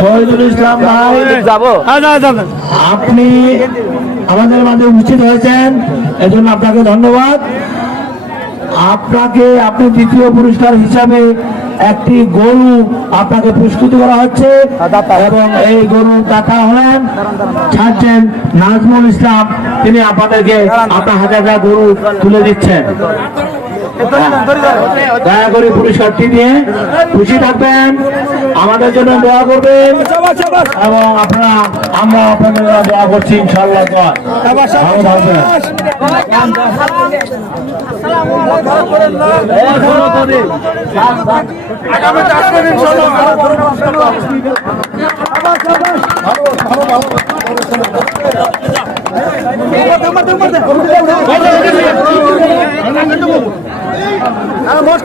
শহীদুল ইসলাম ভাই যাব। আপনি আমাদের মাঝে উপস্থিত হয়েছেন এজন্য আপনাকে ধন্যবাদ। আপনাকে আপনি দ্বিতীয় পুরস্কার হিসাবে একটি গরু আপনাকে প্রস্তুত করা হচ্ছে এবং এই গরু দাতা হলেন ছাড়ছেন নাজমুল ইসলাম। তিনি আপনাদেরকে আপনার হাজার গরু তুলে দিচ্ছেন। দয়া করে পুরস্কারটি নিয়ে খুশি থাকবেন। আমাদের জন্য দোয়া করবেন। এবং আপনারা, আমরা আপনাদের দোয়া করছি ইনশাল্লাহ থাকবেন মোষ